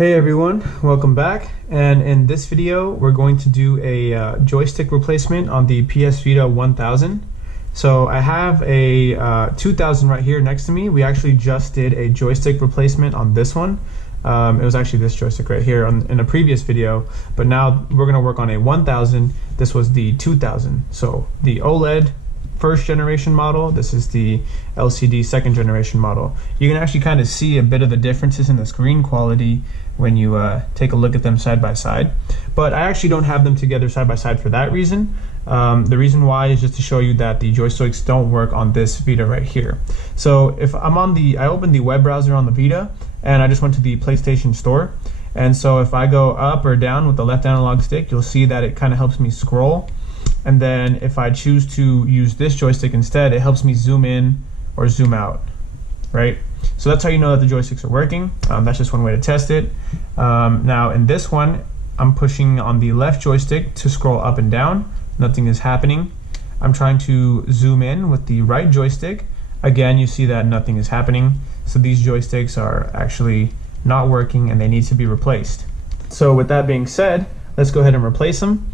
Hey everyone, welcome back. And in this video, we're going to do a joystick replacement on the PS Vita 1000. So I have a 2000 right here next to me. We actually just did a joystick replacement on this one. It was actually this joystick right here in a previous video, but now we're going to work on a 1000. This was the 2000. So the OLED first generation model, this is the LCD second generation model. You can actually kind of see a bit of the differences in the screen quality when you take a look at them side by side. But I actually don't have them together side by side for that reason. The reason why is just to show you that the joysticks don't work on this Vita right here. So if I'm on I opened the web browser on the Vita and I just went to the PlayStation Store. And so if I go up or down with the left analog stick, you'll see that it kind of helps me scroll. And then if I choose to use this joystick instead, it helps me zoom in or zoom out, right? So that's how you know that the joysticks are working. That's just one way to test it. Now in this one, I'm pushing on the left joystick to scroll up and down. Nothing is happening. I'm trying to zoom in with the right joystick. Again, you see that nothing is happening. So these joysticks are actually not working and they need to be replaced. So with that being said, let's go ahead and replace them.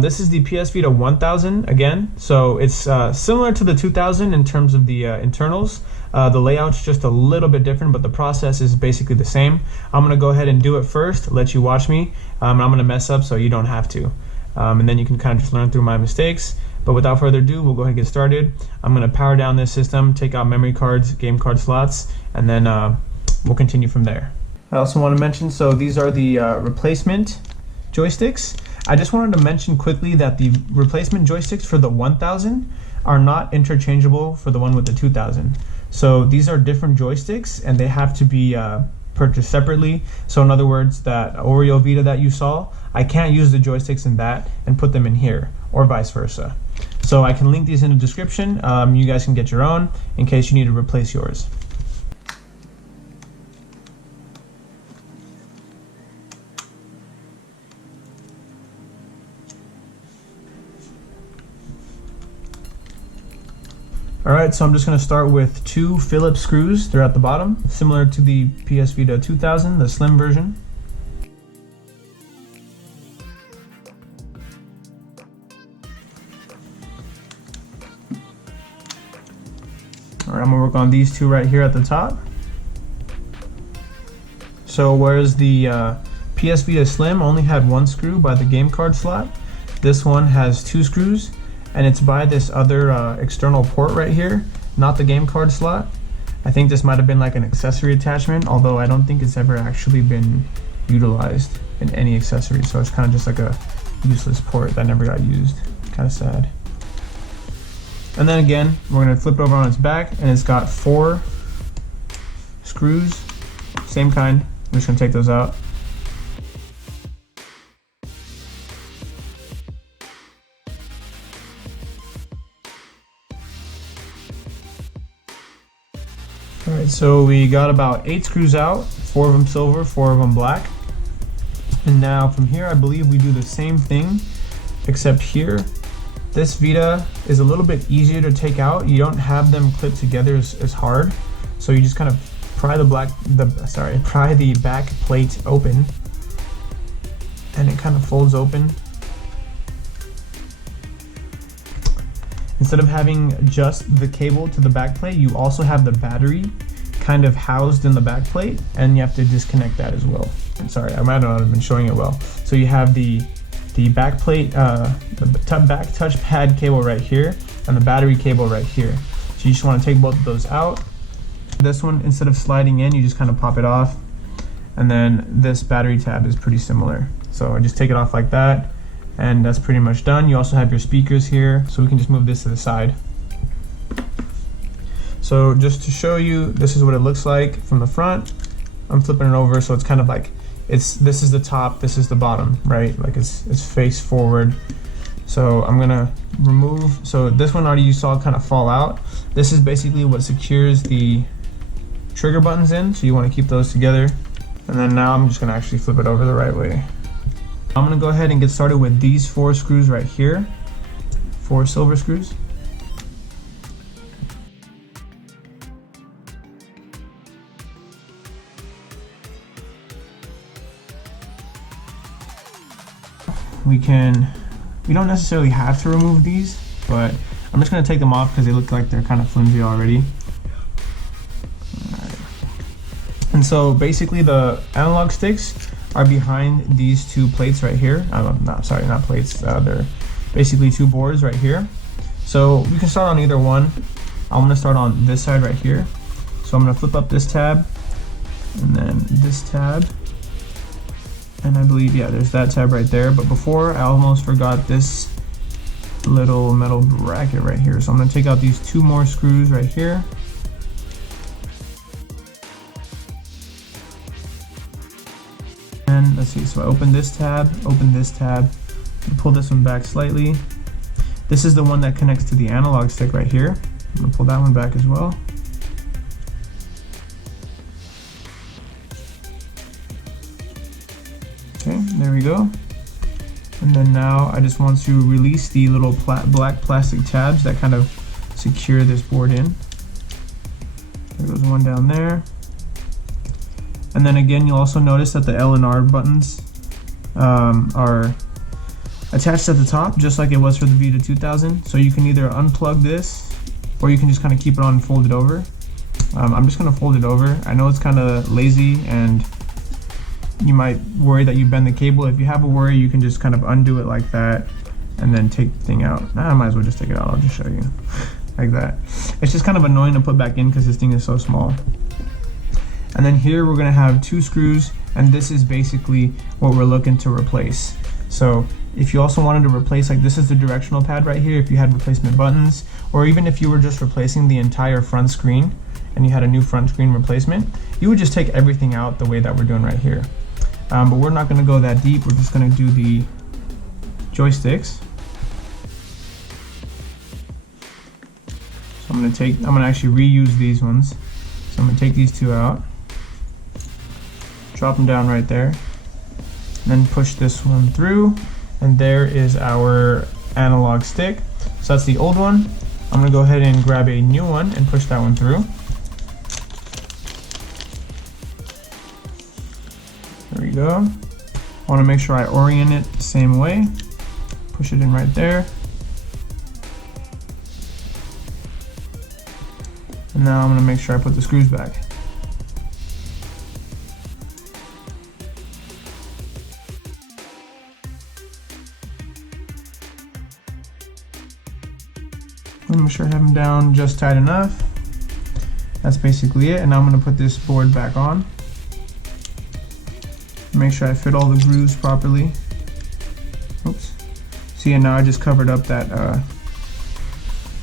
This is the PS Vita 1000 again, so it's similar to the 2000 in terms of the internals. The layout's just a little bit different, but the process is basically the same. I'm gonna go ahead and do it first, let you watch me. I'm gonna mess up so you don't have to. And then you can kind of just learn through my mistakes. But without further ado, we'll go ahead and get started. I'm gonna power down this system, take out memory cards, game card slots, and then we'll continue from there. I also want to mention, so these are the replacement joysticks. I just wanted to mention quickly that the replacement joysticks for the 1000 are not interchangeable for the one with the 2000. So these are different joysticks and they have to be purchased separately. So in other words, that Oreo Vita that you saw, I can't use the joysticks in that and put them in here, or vice versa. So I can link these in the description. You guys can get your own in case you need to replace yours. Alright, so I'm just going to start with 2 Phillips screws. They're at the bottom, similar to the PS Vita 2000, the slim version. Alright, I'm going to work on these 2 right here at the top. So whereas the PS Vita Slim only had 1 screw by the game card slot, this one has 2 screws. And it's by this other external port right here, not the game card slot. I think this might have been like an accessory attachment, although I don't think it's ever actually been utilized in any accessory. So it's kind of just like a useless port that never got used. Kind of sad. And then again, we're gonna flip it over on its back and it's got 4 screws, same kind. I'm just gonna take those out. Alright, so we got about 8 screws out, 4 of them silver, 4 of them black. And now from here, I believe we do the same thing, except here, this Vita is a little bit easier to take out. You don't have them clipped together as hard. So you just kind of pry the back plate open, and it kind of folds open. Instead of having just the cable to the back plate, you also have the battery kind of housed in the back plate, and you have to disconnect that as well. I'm sorry, I might not have been showing it well. So you have the back plate, the back touchpad cable right here, and the battery cable right here. So you just want to take both of those out. This one, instead of sliding in, you just kind of pop it off. And then this battery tab is pretty similar. So I just take it off like that. And that's pretty much done. You also have your speakers here, so we can just move this to the side. So just to show you, this is what it looks like from the front. I'm flipping it over, so it's kind of like, this is the top, this is the bottom, right? Like it's face forward. So I'm gonna remove, so this one already you saw kind of fall out. This is basically what secures the trigger buttons in, so you wanna keep those together. And then now I'm just gonna actually flip it over the right way. I'm gonna go ahead and get started with these 4 screws right here, 4 silver screws. we don't necessarily have to remove these, but I'm just going to take them off because they look like they're kind of flimsy already. Alright. And so basically the analog sticks are behind these two plates right here. Not plates, they're basically two boards right here. So we can start on either one. I'm going to start on this side right here. So I'm going to flip up this tab and then this tab. And I believe, yeah, there's that tab right there. But before, I almost forgot this little metal bracket right here. So I'm going to take out these two more screws right here. And let's see, so I open this tab, and pull this one back slightly. This is the one that connects to the analog stick right here. I'm going to pull that one back as well. Okay, there we go. And then now I just want to release the little black plastic tabs that kind of secure this board in. There goes one down there. And then again, you'll also notice that the L and R buttons are attached at the top, just like it was for the Vita 2000. So you can either unplug this, or you can just kind of keep it on and fold it over. I'm just going to fold it over. I know it's kind of lazy, and you might worry that you bend the cable. If you have a worry, you can just kind of undo it like that, and then take the thing out. I might as well just take it out. I'll just show you like that. It's just kind of annoying to put back in because this thing is so small. And then here we're going to have two screws, and this is basically what we're looking to replace. So if you also wanted to replace, like, this is the directional pad right here, if you had replacement buttons, or even if you were just replacing the entire front screen and you had a new front screen replacement, you would just take everything out the way that we're doing right here. But we're not going to go that deep. We're just going to do the joysticks. So I'm going to actually reuse these ones. So I'm going to take these two out, drop them down right there, and then push this one through, and there is our analog stick. So that's the old one. I'm going to go ahead and grab a new one and push that one through. There we go. I want to make sure I orient it the same way. Push it in right there. And now I'm going to make sure I put the screws back. I'm make sure I have them down just tight enough. That's basically it. And now I'm going to put this board back on. Make sure I fit all the grooves properly. Oops. See, and now I just covered up that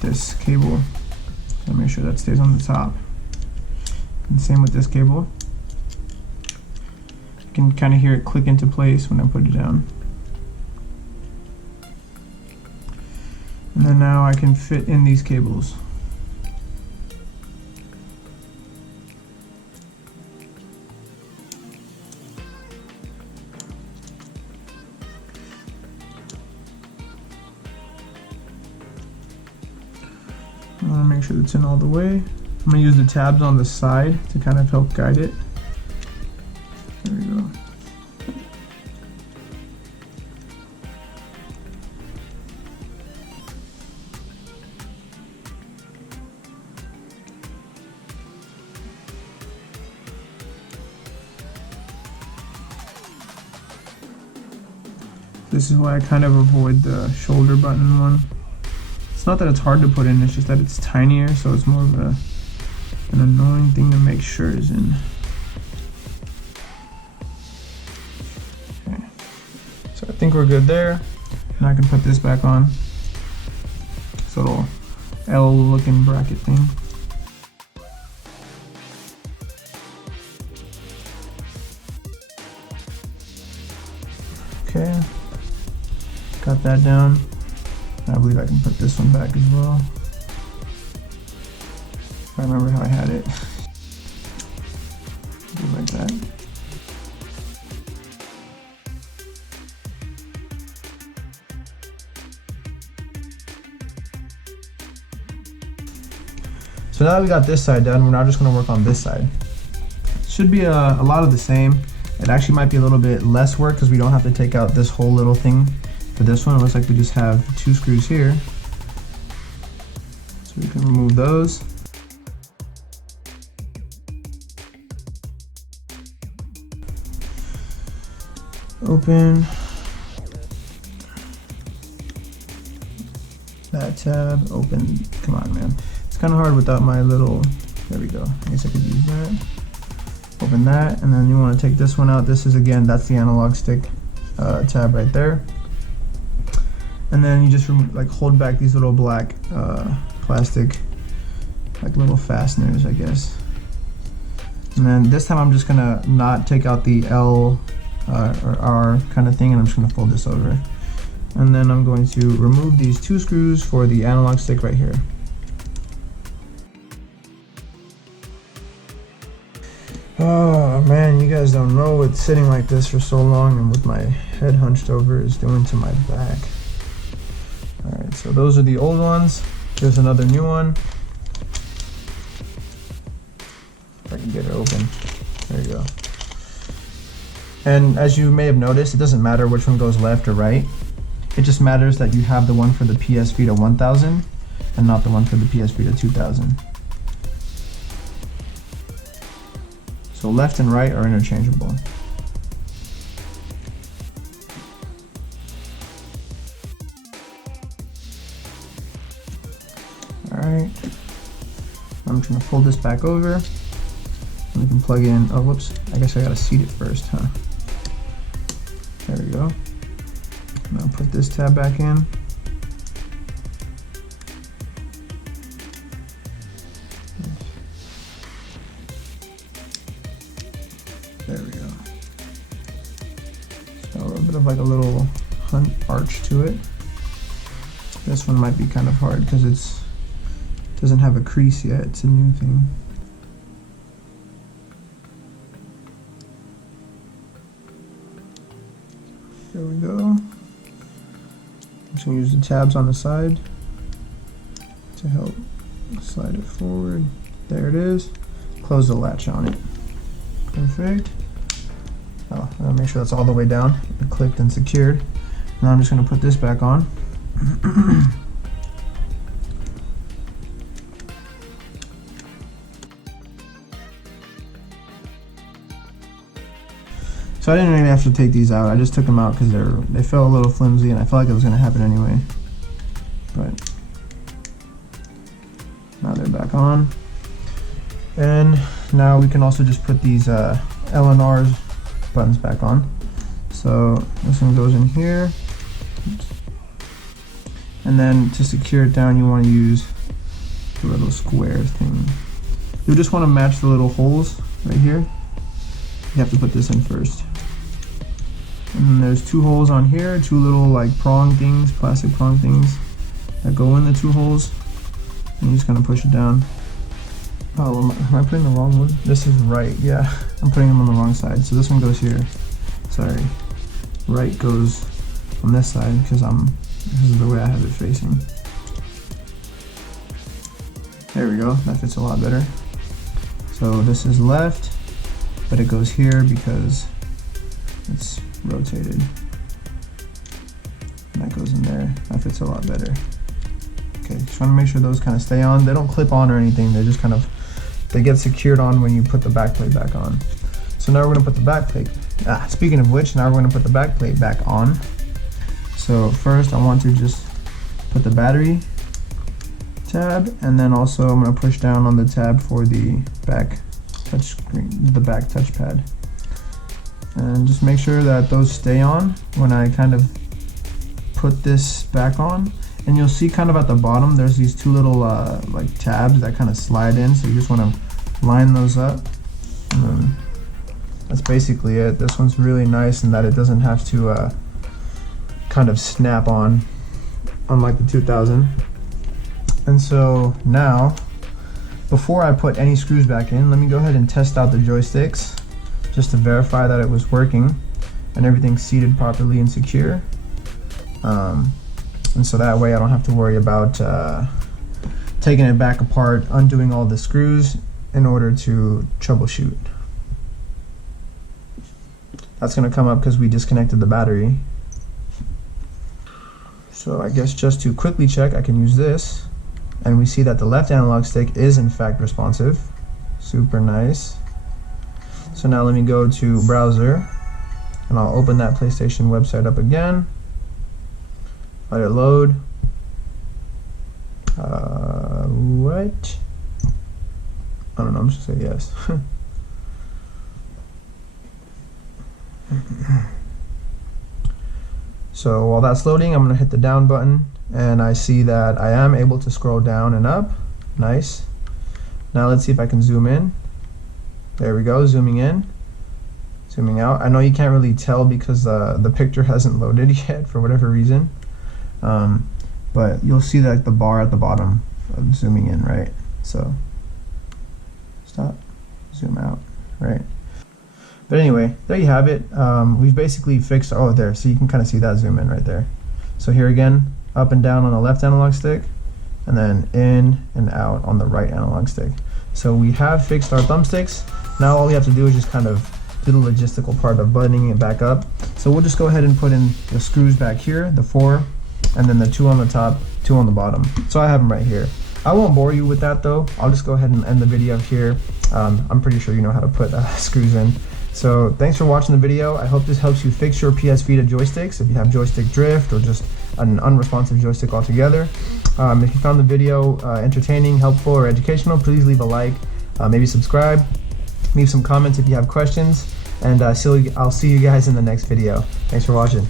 this cable. So make sure that stays on the top. And same with this cable. You can kind of hear it click into place when I put it down. And then now I can fit in these cables. I want to make sure it's in all the way. I'm going to use the tabs on the side to kind of help guide it. There we go. This is why I kind of avoid the shoulder button one. It's not that it's hard to put in, it's just that it's tinier, so it's more of an annoying thing to make sure is in. Okay. So I think we're good there. Now I can put this back on. This little L looking bracket thing. Okay. Got that down. I believe I can put this one back as well. If I remember how I had it. Do it like that. So now that we got this side done, we're now just going to work on this side. Should be a lot of the same. It actually might be a little bit less work because we don't have to take out this whole little thing For this one, it looks like we just have 2 screws here. So we can remove those. Open that tab, open, come on man. It's kind of hard without my little, there we go. I guess I could use that. Open that, and then you want to take this one out. This is, again, that's the analog stick tab right there. And then you just like hold back these little black plastic, like little fasteners, I guess. And then this time I'm just gonna not take out the L or R kind of thing, and I'm just gonna fold this over. And then I'm going to remove these 2 screws for the analog stick right here. Oh man, you guys don't know what sitting like this for so long and with my head hunched over is doing to my back. Alright, so those are the old ones. There's another new one. If I can get it open. There you go. And as you may have noticed, it doesn't matter which one goes left or right. It just matters that you have the one for the PSVITA 1000 and not the one for the PSVITA 2000. So left and right are interchangeable. Alright, I'm just gonna fold this back over. And we can plug in, oh whoops, I guess I gotta seat it first, huh? There we go. Now put this tab back in. There we go. So a little bit of like a little arch to it. This one might be kind of hard because it doesn't have a crease yet. It's a new thing. There we go. I'm just gonna use the tabs on the side to help slide it forward. There it is. Close the latch on it. Perfect. Oh, I'll make sure that's all the way down, clipped and secured. Now I'm just gonna put this back on. So I didn't really have to take these out. I just took them out because they felt a little flimsy, and I felt like it was gonna happen anyway. But now they're back on. And now we can also just put these L and R buttons back on. So this one goes in here. Oops. And then to secure it down, you want to use the little square thing. You just want to match the little holes right here. You have to put this in first. And then there's 2 holes on here, 2 little like prong things, plastic prong things that go in the 2 holes. And you're just gonna push it down. Oh, am I putting the wrong one? This is right, yeah. I'm putting them on the wrong side. So this one goes here. Sorry. Right goes on this side because this is the way I have it facing. There we go, that fits a lot better. So this is left, but it goes here because it's rotated. And that goes in there. That fits a lot better. Okay, just want to make sure those kind of stay on. They don't clip on or anything. They just kind of, they get secured on when you put the back plate back on. So now we're going to put the back plate. Speaking of which, now we're going to put the back plate back on. So first I want to just put the battery tab, and then also I'm going to push down on the tab for the back touch screen, the back touchpad. And just make sure that those stay on when I kind of put this back on. And you'll see kind of at the bottom there's these 2 little like tabs that kind of slide in, so you just want to line those up. And then that's basically it. This one's really nice in that it doesn't have to kind of snap on, unlike the 2000. And so now, before I put any screws back in, let me go ahead and test out the joysticks just to verify that it was working and everything's seated properly and secure. And so that way I don't have to worry about taking it back apart, undoing all the screws in order to troubleshoot. That's going to come up because we disconnected the battery. So I guess just to quickly check, I can use this, and we see that the left analog stick is in fact responsive. Super nice. So now let me go to browser, and I'll open that PlayStation website up again. Let it load. What? I don't know, I'm just gonna say yes. So while that's loading, I'm gonna hit the down button, and I see that I am able to scroll down and up. Nice. Now let's see if I can zoom in. There we go, zooming in, zooming out. I know you can't really tell because the picture hasn't loaded yet for whatever reason. But you'll see that the bar at the bottom of zooming in, right? So stop, zoom out, right? But anyway, there you have it. We've basically fixed, oh there, so you can kind of see that zoom in right there. So here again, up and down on the left analog stick, and then in and out on the right analog stick. So we have fixed our thumbsticks. Now all we have to do is just kind of do the logistical part of buttoning it back up. So we'll just go ahead and put in the screws back here, the 4, and then the 2 on the top, 2 on the bottom. So I have them right here. I won't bore you with that though. I'll just go ahead and end the video here. I'm pretty sure you know how to put screws in. So thanks for watching the video. I hope this helps you fix your PS Vita joysticks if you have joystick drift or just an unresponsive joystick altogether. If you found the video entertaining, helpful, or educational, please leave a like, maybe subscribe, leave some comments if you have questions, and I'll see you guys in the next video. Thanks for watching.